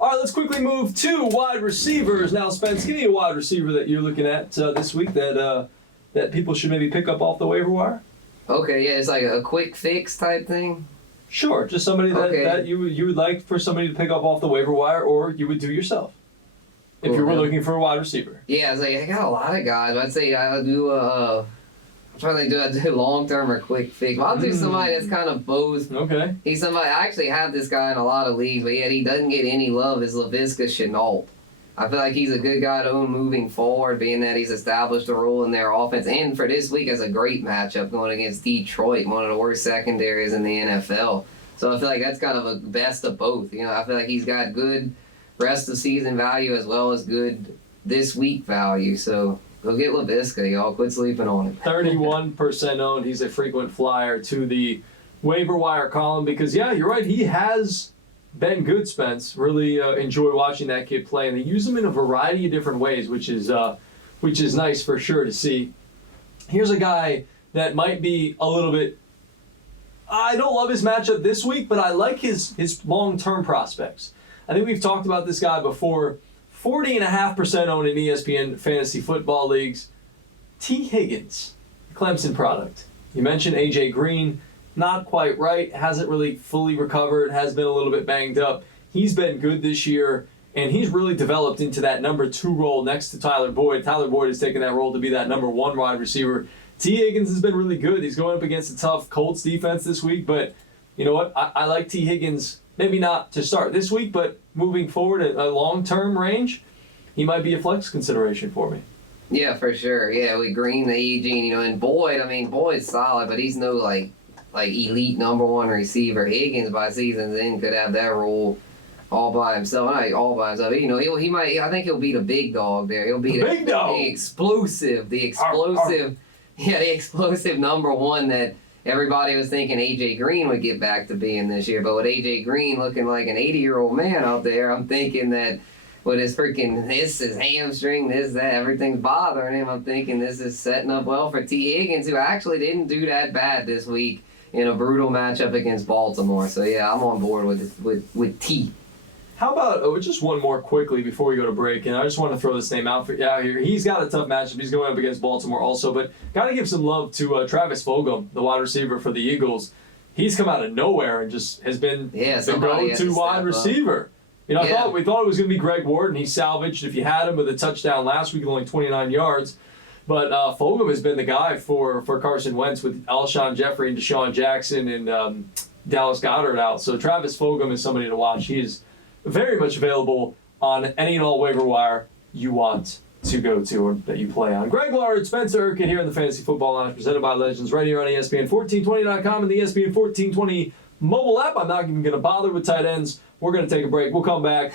All right, let's quickly move to wide receivers. Now, Spence, give me a wide receiver that you're looking at this week that people should maybe pick up off the waiver wire. Okay, yeah, it's like a quick fix type thing. Sure, just somebody that you would like for somebody to pick up off the waiver wire, or you would do yourself if you were looking for a wide receiver. Yeah, it's like I got a lot of guys. I'd say I'll do I'm trying to do. I do long term or quick fix. Well, I'll do somebody that's kind of both. Okay. He's somebody I actually have this guy in a lot of leagues, but yet he doesn't get any love. Is Laviska Shenault. I feel like he's a good guy to own moving forward, being that he's established a role in their offense. And for this week, has a great matchup going against Detroit, one of the worst secondaries in the NFL. So I feel like that's kind of a best of both. You know, I feel like he's got good rest of season value as well as good this week value. So go get Laviska, y'all. Quit sleeping on him. 31% owned. He's a frequent flyer to the waiver wire column because, yeah, you're right. He has been good, Spence. Really enjoy watching that kid play, and they use him in a variety of different ways, which is nice for sure to see. Here's a guy that might be a little bit. I don't love his matchup this week, but I like his long-term prospects. I think we've talked about this guy before. 40.5% owned in ESPN fantasy football leagues. T. Higgins, Clemson product. You mentioned A.J. Green. Not quite right, hasn't really fully recovered, has been a little bit banged up. He's been good this year, and he's really developed into that number 2 role next to Tyler Boyd. Tyler Boyd has taken that role to be that number 1 wide receiver. T. Higgins has been really good. He's going up against a tough Colts defense this week, but you know what? I like T. Higgins, maybe not to start this week, but moving forward a long-term range, he might be a flex consideration for me. Yeah, for sure. Yeah, with Green, the aging, you know, and Boyd, I mean, Boyd's solid, but he's no, like elite number 1 receiver. Higgins by season's end could have that role all by himself. Not all by himself. You know, he might. I think he'll be the big dog there. He'll be the explosive number 1 that everybody was thinking A.J. Green would get back to being this year. But with A.J. Green looking like an 80-year-old man out there, I'm thinking that with his hamstring, that, everything's bothering him. I'm thinking this is setting up well for T. Higgins, who actually didn't do that bad this week in a brutal matchup against Baltimore. So, yeah, I'm on board with T. How about just one more quickly before we go to break, and I just want to throw this name out here. He's got a tough matchup. He's going up against Baltimore also, but got to give some love to Travis Fulgham, the wide receiver for the Eagles. He's come out of nowhere and just has been the go-to wide receiver. You know, we thought it was going to be Greg Ward, and he salvaged, if you had him, with a touchdown last week, only 29 yards. But Fulgham has been the guy for Carson Wentz with Alshon Jeffrey and Deshaun Jackson and Dallas Goedert out. So Travis Fulgham is somebody to watch. He is very much available on any and all waiver wire you want to go to or that you play on. Greg Lard, Spencer Urquhart here in the Fantasy Football Lounge, presented by Legends, right here on ESPN1420.com and the ESPN1420 mobile app. I'm not even going to bother with tight ends. We're going to take a break. We'll come back.